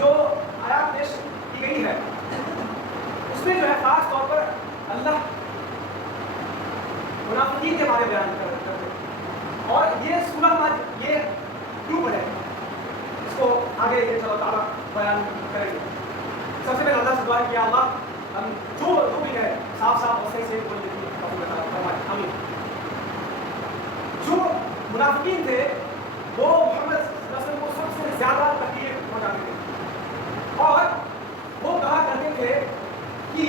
جو آیات پیش کی گئی ہے اس میں جو ہے خاص طور پر اللہ منافقین کے بارے بیان کرتے ہیں اور یہ سورہ یہ کیوں بنے اس کو آگے یہ چلو تعالیٰ بیان کریں گے. سب سے پہلے اللہ سے دعا کیا اللہ ہم جو بھی ہے صاف صاف اور صحیح سے بولنے کی توفیق عطا فرمائے آمین. جو منافقین تھے وہ محمد صلی اللہ علیہ وسلم کو سب سے زیادہ تکلیف پہنچاتے تھے اور وہ کہا کرتے تھے کہ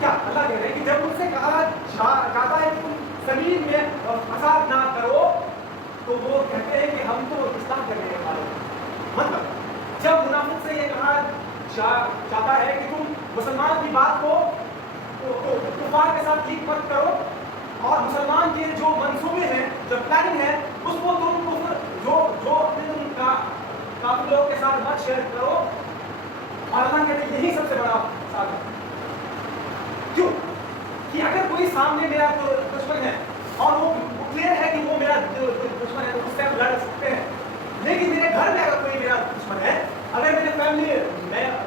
کیا اللہ کہہ رہے ہیں کہ جب ان سے کہا جاتا ہے کہ تم زمین میں فساد نہ کرو تو وہ کہتے ہیں کہ ہم تو اصلاح کرنے والے ہیں. مطلب جب منافق سے یہ کہا جاتا ہے کہ تم مسلمان کی بات کو کفار کے ساتھ ٹھیک مت کرو اور مسلمان کے جو منصوبے ہیں جو پلاننگ ہے اس کو تم جو اپنے کافی لوگوں کے ساتھ مت شیئر کرو اور اللہ کہتے ہیں یہی سب سے بڑا فساد ہے. کیوں کہ اگر کوئی سامنے میرا دشمن ہے اور وہ کلیئر ہے کہ وہ میرا دشمن ہے تو اس سے ہم لڑ سکتے ہیں, لیکن میرے گھر میں اگر کوئی میرا دشمن ہے, اگر میرے فیملی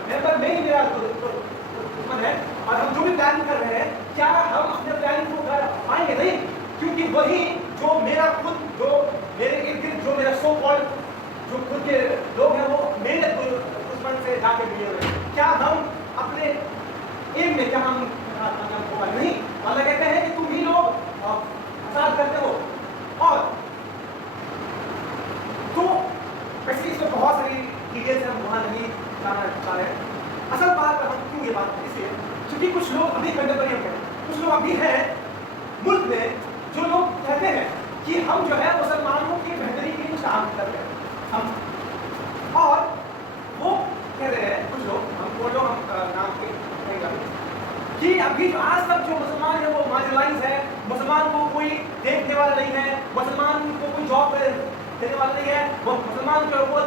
ممبر میں ہی میرا دشمن ہے اور ہم جو بھی پلان کر رہے ہیں کیا ہم اپنے پلان کو کر پائیں گے؟ نہیں, کیونکہ وہی جو میرا خود جو میرے ارد گرد جو میرا سو کال جو خود کے لوگ ہیں وہ میرے دشمن سے جا کے ملے ہوئے ہیں. کیا ہم اپنے ایک میں کیا ہم نہیں؟ اللہ کہتے ہیں کہ تم ہی لوگ فساد کرتے ہو. اور تو ویسے اس میں بہت ساری ڈیٹیلز ہیں, ہم وہاں نہیں جانا چاہ رہے ہیں. اصل بات ہم کیوں یہ بات اس لیے کیونکہ کچھ لوگ ابھی کنٹمپریری ہیں, کچھ لوگ ابھی ہیں ملک میں جو لوگ کہتے ہیں کہ ہم جو ہے مسلمانوں کی بہتری کے لیے کام کرتے ہیں ہم, اور وہ کہہ رہے ہیں کچھ لوگ ہم وہ لوگ ہم نام کے نہیں کرتے کہ ابھی جو آج تک جو مسلمان ہے وہ مارجنلائز ہے, مسلمان کو کوئی دیکھنے والا نہیں ہے, مسلمان کو کوئی جاب دینے والا نہیں ہے, وہ مسلمان جو ہے وہ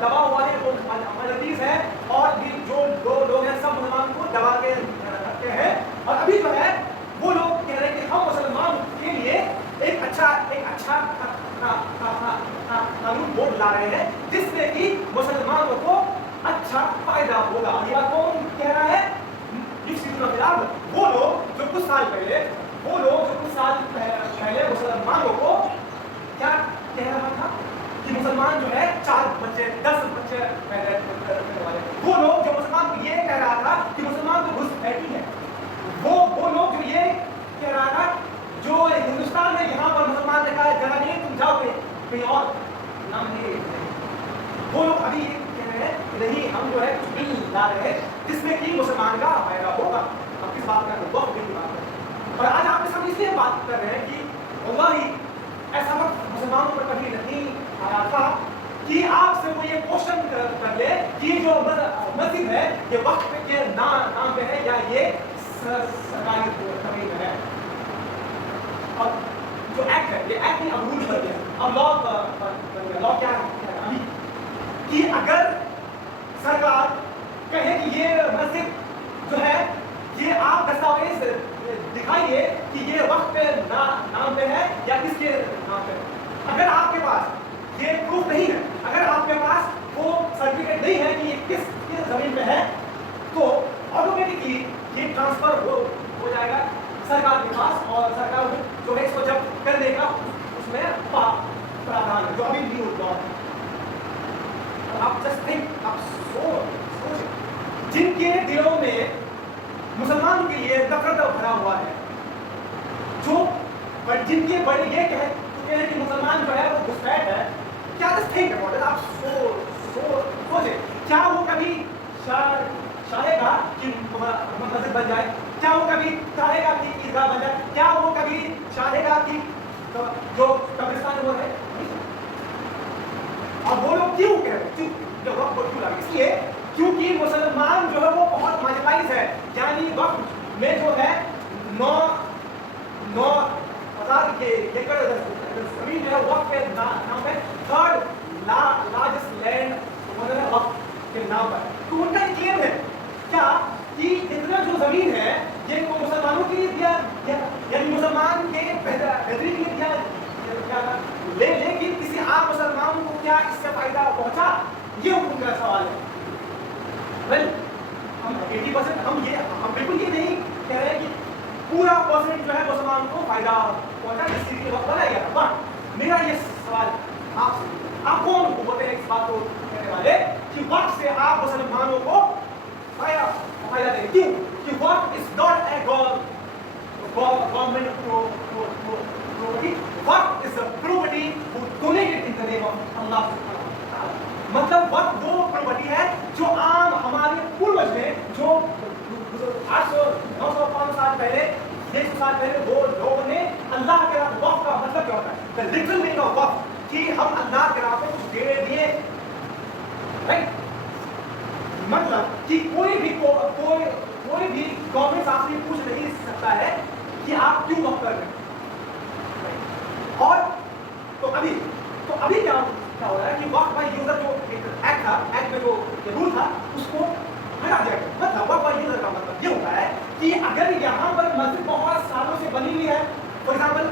دبا ہوا ہے, وہ مجلس ہے اور جو لوگ ہیں سب مسلمان کو دبا کے رکھتے ہیں. اور ابھی جو ہے وہ لوگ کہہ رہے ہیں کہ ہم مسلمان کے لیے ایک اچھا قانون بورڈ لا رہے ہیں جس سے کہ مسلمانوں کو اچھا فائدہ ہوگا. یہ بات کون کہہ رہا ہے؟ وہ لوگ جو کچھ سال پہلے مسلمانوں کو کیا کہہ رہا تھا کہ مسلمان جو ہے 4 بچے 10 بچے پیدا کرنے والے, وہ لوگ جو مسلمان کو یہ کہہ رہا تھا کہ مسلمان کو گھس بیٹھی ہے, وہ لوگ جو یہ کہہ رہا تھا جو ہندوستان ہے یہاں پر مسلمان نے کہا جگہ نہیں تم جاؤ کہیں اور نام نہیں, وہ لوگ ابھی کہہ رہے ہیں نہیں ہم جو ہے کچھ بل لا رہے ہیں جس میں کہ مسلمان کا فائدہ ہوگا. ہم کس بات کر رہے ہیں؟ وقت کی بات کر رہے ہیں. اور آج آپ کے سامنے اس لیے بات کر رہے ہیں کہ واللہ ایسا وقت مسلمانوں پر کبھی نہیں آیا تھا کہ آپ سے وہ یہ کوشچن کر لے کہ جو مسجد ہے یہ وقت کے نام پہ ہے یا یہ سرکاری زمین میں ہے. اور جو ایکٹ ہے یہ ایکٹ نہیں اب رول کر دیا, اب لا کیا ہے ابھی کہ اگر سرکار کہے کہ یہ مسجد جو ہے یہ آپ دستاویز دکھائیے کہ یہ وقت پہ نام پہ ہے یا کس کے نام پہ. اگر آپ کے پاس یہ پروف نہیں ہے, اگر آپ کے پاس وہ سرٹیفکیٹ نہیں ہے کہ یہ کس زمین پہ ہے تو آٹومیٹکلی یہ ٹرانسفر ہو جائے گا سرکار کے پاس اور سرکار جو ہے اس کو جب کر دے گا اس میں پرادھان جو ابھی بھی ہوتا ہے. آپ جسٹ تھنک, آپ سوچیں جن کے دلوں میں مسلمان کے لیے نفرت بھرا ہوا ہے, جو جن کے بڑے یہ کہہ چکے ہیں کہ مسلمان جو ہے وہ گھسپیٹ ہے, کیا جسٹ تھنک اباؤٹ اٹ, آپ سوچیں کیا وہ کبھی چاہے گا کہ مسجد بن جائے, کیا وہ کبھی چاہے گا کہ عیدگاہ بن جائے, کیا وہ کبھی چاہے گا کہ جو قبرستان وہ ہے. اور وہ لوگ کیوں کہہ رہے ہیں, کیوں لگے؟ اس لیے کیونکہ مسلمان جو ہے وہ بہت مارجنلائز ہے, یعنی وقت میں جو ہے 9,000 کے ایکڑ زمین جو ہے وقت کے نام پہ 3rd لارجسٹ لینڈ وقت کے نام پر. تو ان کا یہ کلیم ہے کیا کہ اتنا جو زمین ہے یہ کو مسلمانوں کے لیے دیا, یعنی مسلمان کے بہتری کے لیے دیا, لیکن کسی عام مسلمان کو کیا اس سے فائدہ پہنچا, یہ मेरा सवाल है। वेल हम 80% हम बिल्कुल ये नहीं कह रहे हैं कि पूरा परसेंट जो है मुसलमान को फायदा पहुंचा जिस चीज के वक्त बनाया गया था। मेरा ये सवाल आपसे, आप कौन होते हैं इस बात को कहने वाले कि वक्त से आप मुसलमानों को फायदा देंगे? क्यों? कि वक्त is not a government property. Waqf is a property who donated in the name of Allah subhanahu wa ta'ala. मतलब वक्त वो प्रॉपर्टी है जो आम हमारे पूर्वज ने जो 800 900 500 साल पहले 100 साल पहले वो लोगों ने अल्लाह के राह वक्त का मतलब क्या होता है? The literal meaning of वक्त कि हम अल्लाह के राह पे कुछ दे दिए, राइट? मतलब कि कोई भी गवर्नमेंट आपसे पूछ नहीं सकता है कि आप क्यों वक्त कर रहे हैं। और तो अभी क्या हो रहा है कि वक्त बाय यूजर जो एक्ट था, एक्ट में जो रूल था उसको हटा दिया गया। मतलब वक्त बाय यूजर का मतलब ये होता है कि अगर यहाँ पर मस्जिद बहुत सालों से बनी हुई है, फॉर एग्जाम्पल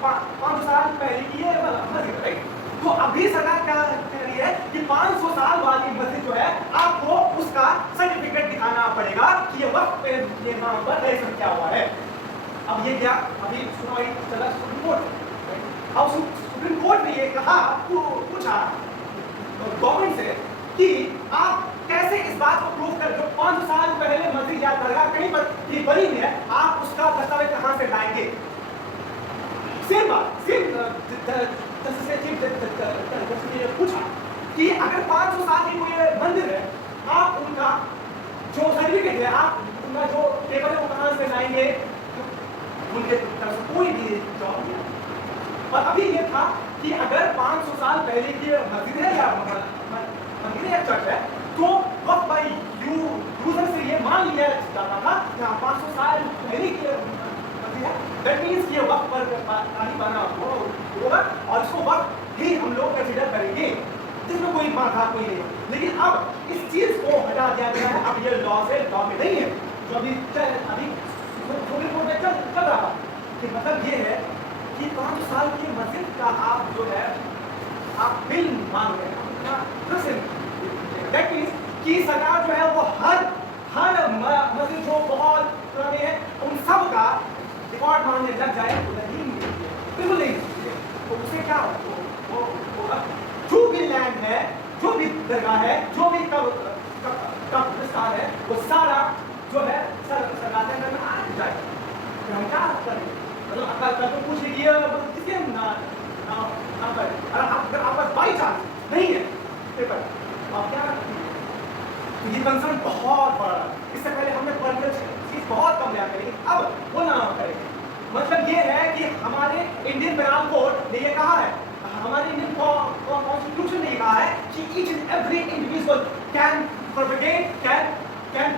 500 साल पहले की ये मस्जिद, राइट? तो अभी सरकार क्या कह रही है कि 500 साल वाली मस्जिद जो है आपको उसका सर्टिफिकेट दिखाना पड़ेगा कि ये वक्त पे निर्माण पर रजिस्टर किया हुआ है। अब ये क्या अभी सुनवाई चला सुप्रीम कोर्ट, अब सुप्रीम कोर्ट ने ये कहा, पूछा गवर्नमेंट से कि आप कैसे इस बात को प्रूव कर, जो 500 साल पहले मस्जिद या दरगाह कहीं पर ये बनी हुई है, आप उसका दस्तावेज कहां से लाएंगे? सेम बात, पूछा कि अगर 500 साल की कोई मंदिर है, आप उनका जो सर्टिफिकेट है, आप उनका जो पेपर है वो कहां से लाएंगे? उनके तरफ से कोई भी जवाब नहीं। और अभी ये था कि अगर 500 साल पहले की मस्जिद है या मंदिर है या चर्च है, तो वक्त बाय यूजर से ये मान लिया जाता था कि 500 साल पहले की मस्जिद है, दैट मीन्स ये वक्त पर नहीं बना होगा और इसको वक्त ही हम लोग कंसीडर करेंगे, जिसमें कोई बाधा कोई नहीं। लेकिन अब इस चीज को हटा दिया गया है। अब ये लॉ में नहीं है जो अभी सुप्रीम कोर्ट में चल रहा कि मतलब ये है कि 500 साल की मस्जिद का आप जो है आप बिल मांग रहे हैं, दैट मीन्स कि सरकार जो है वो हर मस्जिद जो बहुत पुराने हैं उन सब का रिकॉर्ड मांगने लग जाए तो नहीं, बिल्कुल नहीं। तो उससे क्या होगा? जो भी लैंड है, जो भी दरगाह है, जो भी कब्रिस्तान है, वो सारा जो है सरकार के अंदर में आ जाएगा। तो हम क्या करेंगे? मतलब अगर तो पूछ लीजिए किसके नाम पर, अगर आप पास बाई चांस नहीं है पेपर, आप क्या करेंगे? तो ये कंसर्न बहुत बड़ा है। इससे पहले हमने पॉलिटिकल चीज बहुत कम लिया करेंगे, अब वो ना करेंगे। मतलब ये है कि हमारे इंडियन पेनल कोड ने ये कहा है, हमारे इंडियन कॉन्स्टिट्यूशन ने ये कहा है कि each and every individual can propagate can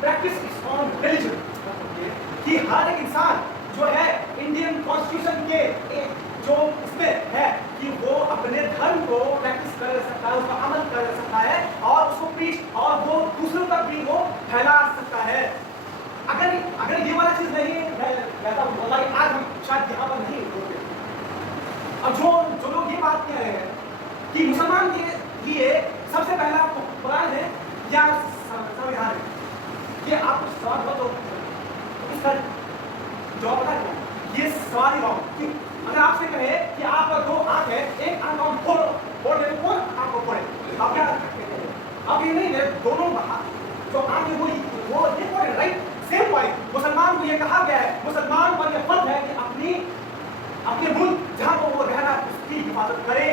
practice its own religion, कि हर एक इंसान जो है इंडियन कॉन्स्टिट्यूशन के जो इसमें है कि वो अपने धर्म को प्रैक्टिस कर सकता है, उसका अमल कर सकता है और उसको प्रीच और वो दूसरों तक भी वो फैला सकता है। अगर ये वाला चीज नहीं रहता आज हम शायद यहाँ पर नहीं होते। अब जो लोग ये बात कह रहे हैं कि मुसलमान के लिए सबसे पहला कुरान है या संविधान है, ये आपको सवाल बहुत तो इसका जवाब बता दो, ये सवाल ही रॉन्ग। क्यों? अगर आपसे कहे कि आपका 2 आंख है, एक आंख हम फोड़ दे, कौन आपको फोड़े? आप क्या कहेंगे? आप ये नहीं है दोनों जो आंख है वो ये फोड़े, राइट? सेम पॉइंट मुसलमान को ये कहा गया है, मुसलमान पर यह फर्ज है कि अपने मुल्क जहाँ पर वो रहना उसकी हिफाजत करे।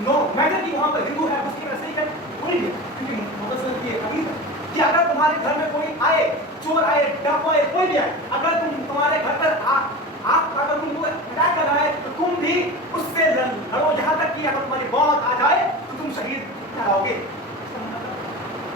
नो मैटर कि वहाँ पर हिंदू है मुस्लिम है, सही है कोई नहीं, क्योंकि मुसलमान की हदीस है कि अगर तुम्हारे घर में कोई आए, चोर आए, डाकू आए, कोई भी आए, अगर तुम्हारे घर पर अगर तुम अटैक कर रहा है तो तुम भी उससे लड़ो, यहाँ तक कि अगर तुम्हारी मौत आ जाए तो तुम शहीद ठहराओगे।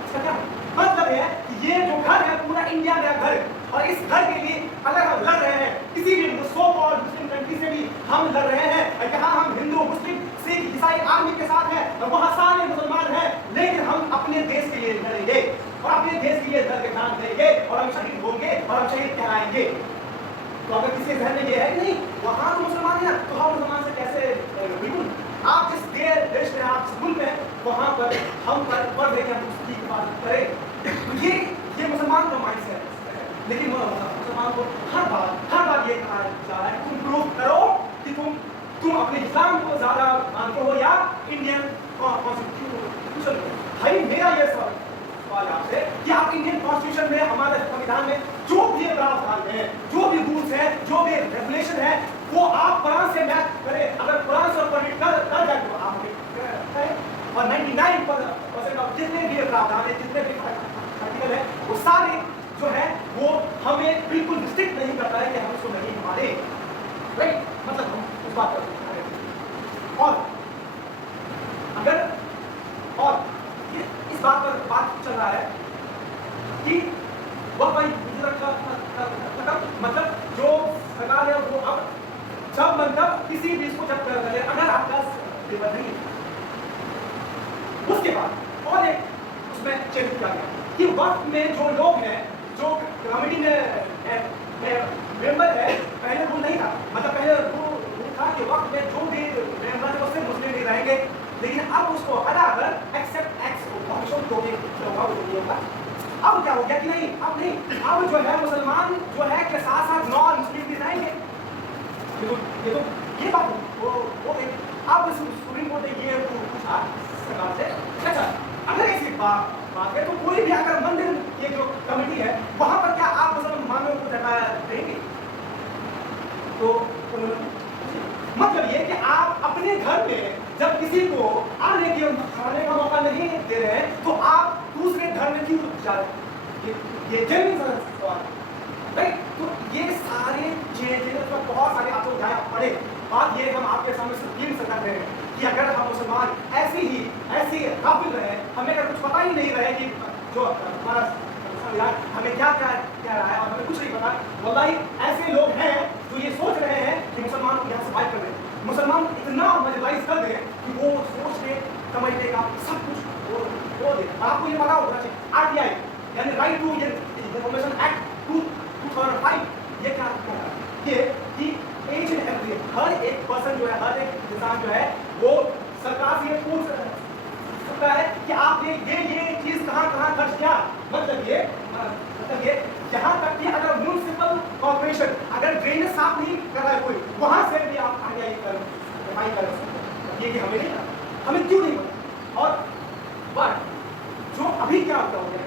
इसका क्या मतलब है कि ये जो घर है पूरा इंडिया मेरा घर है और इस घर के लिए अगर हम लड़ रहे हैं किसी भी सो कॉल्ड मुस्लिम कंट्री से भी हम लड़ रहे हैं, और यहाँ हम हिंदू मुस्लिम सिख ईसाई आर्मी के साथ हैं और वहाँ सारे मुसलमान हैं, लेकिन हम अपने देश के लिए लड़ेंगे और अपने देश के लिए दर्द ध्यान देंगे और हम शहीद होंगे और हम शहीद कहलाएंगे। तो अगर किसी जहन में ये है कि नहीं वहाँ तो मुसलमान है तो हम मुसलमान से कैसे, बिल्कुल आप जिस देश में आप जिस मुल्क में वहाँ पर हम पर तो हर बार ये कहा जा रहा है तुम प्रूव करो कि तुम अपने इस्लाम को ज्यादा मानते हो या इंडियन कॉन्स्टिट्यूशन। भाई मेरा ये सवाल आपसे कि आप इंडियन कॉन्स्टिट्यूशन में, हमारे संविधान में जो भी प्रावधान है, जो भी रूल्स है, जो भी रेगुलेशन है, वो आप कुरान से मैच करें। अगर कुरान से परमिट कर जाए तो आप करें। और 99% ऑफ जितने भी प्रावधान है, जितने भी आर्टिकल है, वो सारे जो है वो हमें बिल्कुल रिस्ट्रिक्ट नहीं करता है कि हम उसको नहीं माने। राइट, मतलब हम उस बात पर और अगर और इस बात पर बात चल रहा है कि वह भाई मतलब जो सरकार है वो अब जब मतलब किसी भी इसको जब करे, अगर आपका पेपर नहीं है, उसके बाद और एक उसमें चेंज किया गया कि वक्त में जो लोग हैं, जो कमेटी में मेंबर है, पहले वो नहीं था। मतलब पहले वो था कि वक्त में जो भी मेंबर है वो सिर्फ मुस्लिम नहीं रहेंगे, लेकिन अब उसको हटाकर एक्सेप्ट एक्स को होगा। अब क्या हो गया कि नहीं, अब नहीं, अब जो है मुसलमान जो है के साथ साथ नॉन मुस्लिम भी रहेंगे। ये बात वो अब सुप्रीम कोर्ट ने ये पूछा सरकार से, अच्छा अगर ऐसी बात है तो कोई भी अगर मंदिर ये जो कमेटी है वहां पर क्या आप मुसलमानों को जगह देंगे? तो मतलब ये कि आप अपने घर में जब किसी को आने का मौका नहीं दे रहे हैं तो आप दूसरे घर में क्यों जा रहे हैं? ये जेन्युइन सवाल है। राइट, तो ये सारे चेंजेस में बहुत सारे आपको ध्यान पड़े। बात ये हम आपके सामने गिन सकते हैं कि अगर हम मुसलमान ऐसे काबिल रहे, हमें अगर कुछ पता ही नहीं रहे कि जो हमारा संविधान हमें क्या कह रहा है और हमें कुछ नहीं पता, वल्लाही ऐसे लोग हैं जो ये सोच रहे हैं कि मुसलमान को यहाँ सर्वाइव कर दें, मुसलमान इतना मर्जिलाइज कर दें कि वो सोचने समझने का सब कुछ वो दे। आपको ये पता होना चाहिए RTI यानी राइट टू इंफॉर्मेशन एक्ट 2005 ये क्या कह रहा है? ये कि एच एंड एवरी हर एक पर्सन जो है, हर एक इंसान जो है वो सरकार से ये पूछ सकता है कि आप ये चीज कहाँ खर्च किया। मतलब ये यहाँ तक कि अगर म्यूनिसिपल कॉर्पोरेशन अगर ड्रेनेज साफ नहीं कर रहा है कोई, वहां से भी आप RTI कर सकते हैं। ये हमें नहीं, हमें क्यों नहीं पता। और बट जो अभी क्या हो गया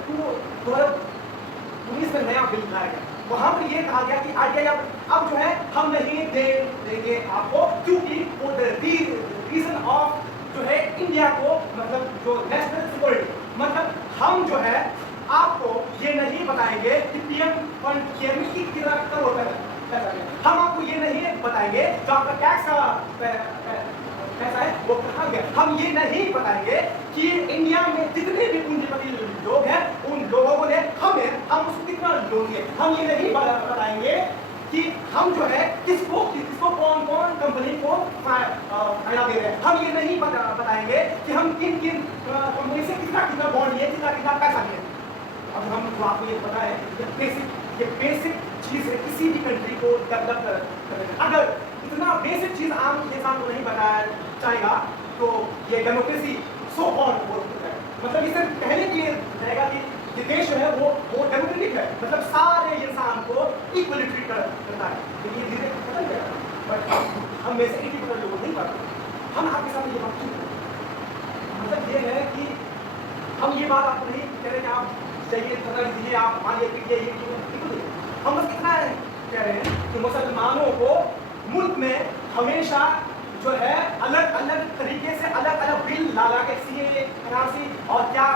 2019 में नया बिल लाया गया, वहां पर ये कहा गया कि RTI अब जो है हम नहीं देंगे आपको, क्योंकि वो रीजन ऑफ जो है इंडिया को मतलब जो नेशनल सिक्योरिटी, मतलब हम जो है आपको ये नहीं बताएंगे कि PM फंड कितना करोड़ पैसा है, हम आपको ये नहीं बताएंगे जो आपका टैक्स का पैसा है वो कहाँ गया, हम ये नहीं बताएंगे कि इंडिया में जितने भी पूंजीपति लोग हैं उन लोगों ने हम उसको कितना लोन दिए, हम ये नहीं बताएंगे कि हम जो है किसको कौन कंपनी को फायदा दे रहे हैं, हम ये नहीं बताएंगे कि हम किन कंपनी से कितना बॉन्ड लिए, कितना पैसा लिए। अब हम तो आपको ये पता है ये बेसिक चीज है किसी भी कंट्री को डेवलप करने में। अगर इतना बेसिक चीज आम इंसान को नहीं बताया जाएगा तो ये डेमोक्रेसी सो ऑन हो जाएगा। मतलब इससे पहले कि ये रहेगा कि ये देश जो है वो डेमोक्रेटिक है, मतलब सारे इंसान को इक्वली ट्रीट करता है, लेकिन ये धीरे खत्म जाएगा। बट हम में से 80% लोग नहीं पढ़ते। हम आपके सामने ये बात क्यों, मतलब ये है कि हम ये बात आपको नहीं कह रहे कि आप चाहिए दीजिए, आप मानिए पीटिए, ये हम बस इतना कह रहे हैं कि मुसलमानों को मुल्क में हमेशा जो है अलग अलग तरीके से अलग अलग बिल ला के CAA NRC और क्या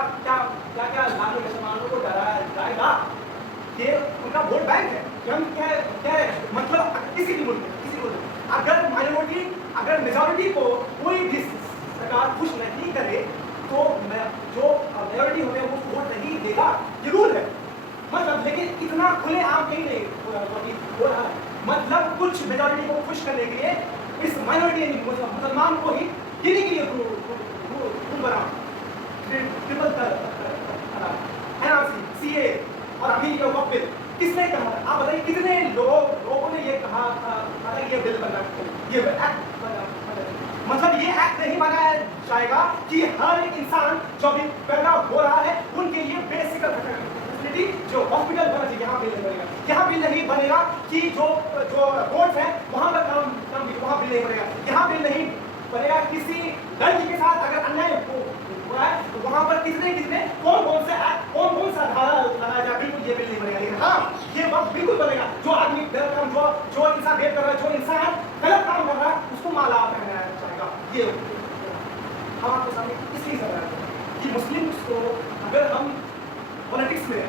लाने मुसलमानों को डराया जाएगा। ये उनका वोट बैंक है कि हम क्या है मतलब किसी भी मुल्क में अगर माइनॉरिटी अगर मेजॉरिटी को कोई भी सरकार खुश नहीं करे तो जो मेजॉरिटी होते हैं वो वोट नहीं देगा, ये रूल है। मतलब लेकिन इतना खुले आम कहीं नहीं हो रहा है। मतलब कुछ मेजॉरिटी को खुश करने के लिए इस माइनॉरिटी मुसलमान को ही गिनी के लिए रूल बना, ट्रिपल NRC CAA और अभी ये वक्त बिल किसने कहा था? आप बताइए कितने लोगों ने ये कहा था ये बिल बना, ये एक्ट बना। मतलब ये एक्ट नहीं बनाया जाएगा कि हर एक इंसान जो भी पैदा हो रहा है उनके लिए बेसिक फैसिलिटी जो हॉस्पिटल होना चाहिए यहाँ बिल नहीं बनेगा, यहाँ बिल नहीं बनेगा कि जो कोर्ट है वहाँ पर काम वहाँ बिल नहीं बनेगा, यहाँ बिल नहीं बनेगा किसी लड़की के साथ अगर अन्याय हुआ है तो वहाँ पर कितने कौन सा धारा लगाया जाए, बिल्कुल ये बिल नहीं बनेगा। लेकिन हाँ ये वक्त बिल्कुल बनेगा जो आदमी गलत काम जो इंसान भेद कर रहा है, जो इंसान गलत काम कर रहा है उसको माला पहनाया जाएगा। ये हम आपके सामने इसलिए कर रहे हैं कि मुस्लिम्स को अगर हम पॉलिटिक्स में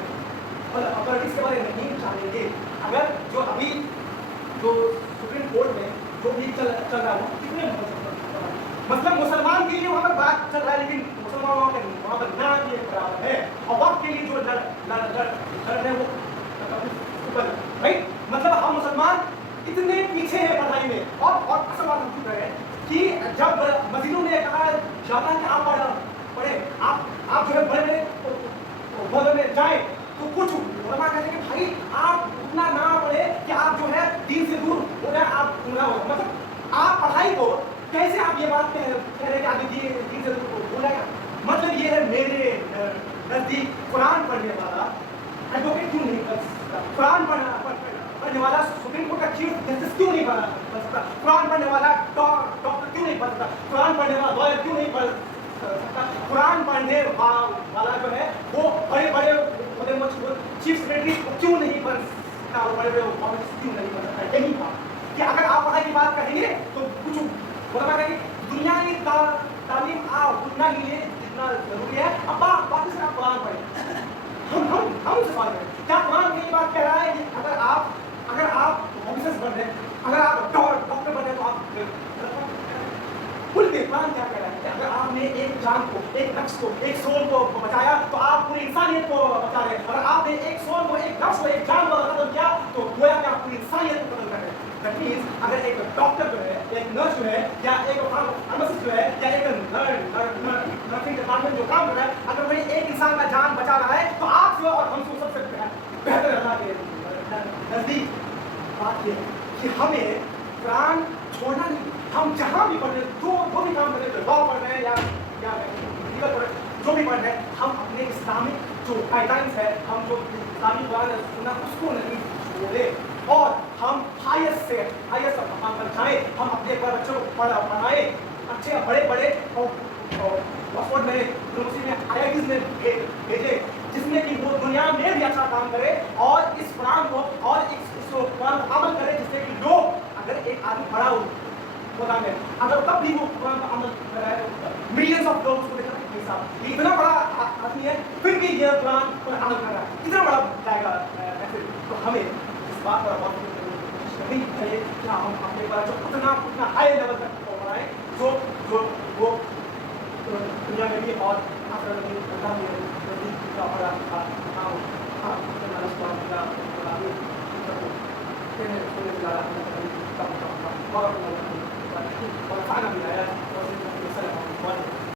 पॉलिटिक्स के बारे में नहीं जानेंगे, अगर जो अभी जो सुप्रीम कोर्ट में जो भी चल रहा है कितने मतलब मुसलमान के लिए वहाँ पर बात चल रहा है, लेकिन मुसलमान वहाँ पर ना ये बराबर है और वक्त के लिए जो लड़ रहे वो ऊपर भाई मतलब हम मुसलमान इतने पीछे हैं पढ़ाई में। और असल बात हम क्यों करें कि जब मस्जिदों में कहा जाता है कि आप पढ़े आप जो है बड़े में जाए तो कुछ उलमा कहते हैं कि भाई आप उतना ना पढ़े कि आप जो है दीन से दूर हो जाए, आप गुमराह हो। मतलब आप पढ़ाई को कैसे आप ये बात कह रहे हैं कि आगे दीन से दूर हो जाएगा। मतलब ये है मेरे नजदीक कुरान पढ़ने वाला एडवोकेट क्यों नहीं कर सकता, कुरान पढ़ने वाला सुप्रीम कोर्ट का चीफ जस्टिस क्यों नहीं बन सकता, कुरान पढ़ने वाला डॉक्टर क्यों नहीं बन सकता, कुरान पढ़ने वाला लॉयर क्यों नहीं बन सकता, कुरान पढ़ने वाला जो है वो बड़े चीफ सेक्रेटरी क्यों नहीं बन सकता, वो बड़े क्यों नहीं बन सकता। यही बात कि अगर आप पढ़ाई की बात करेंगे तो कुछ बोला कि दुनिया की तालीम आप उतना ही लिए जितना जरूरी है। अब बाकी से आप कुरान पढ़ें, हम उनसे सवाल करें क्या कुरान यही बात कह रहा है कि अगर आप ऑफिसर्स बन रहे हैं, अगर आप डॉक्टर बन रहे हैं तो आप कुल कुरान क्या कह रहा है कि अगर आपने एक जान को, एक नफ्स को, एक सोल को बचाया तो आप पूरी इंसानियत को बचा रहे हैं। अगर आपने एक सोल को, एक नफ्स को, एक जान को खत्म किया तो गोया कि आप पूरी इंसानियत को खत्म कर रहे हैं। दैट मींस अगर एक डॉक्टर जो है, एक नर्स जो है, या एक फार्मासिस्ट जो है, या एक नर्सिंग डिपार्टमेंट जो काम कर रहा है, अगर वही एक इंसान का जान बचा रहा है तो आपसे और हमसे सबसे बेहतर रहना के नजदीक बात ये है कि हमें कुरान छोड़ना नहीं। हम जहाँ भी पढ़ रहे हैं, जो भी काम कर रहे हैं, लॉ पढ़ रहे हैं या लीगल पढ़ रहे हैं, जो भी पढ़ रहे हैं, हम अपने इस्लामिक जो गाइडलाइंस है, हम जो इस्लामी कुरान सुना उसको नहीं छोड़े और हम हाईएस्ट से हाईएस्ट मकाम पर जाएं। हम अपने बच्चों को पढ़ाएं, अच्छे बड़े ऑक्सफोर्ड में, यूनिवर्सिटी में, IITs में भेजे, जिसमें कि वो दुनिया में भी अच्छा काम करे और इस कुरान को और इस कुरान को अमल करे, जिससे कि लोग अगर एक आदमी बड़ा हो कुरान में, अगर तब भी वो कुरान का अमल कर रहा है तो मिलियंस ऑफ लोग उसको देखा साहब ये इतना बड़ा आदमी है फिर भी ये कुरान पर अमल कर रहा है, कितना बड़ा जाएगा ऐसे। तो हमें इस बात पर बहुत कोशिश करनी चाहिए कि हम अपने बच्चों को उतना हाई लेवल तक पढ़ाएं जो वो दुनिया में भी और आखिरत में बता दिए का बड़ा खाना भी आया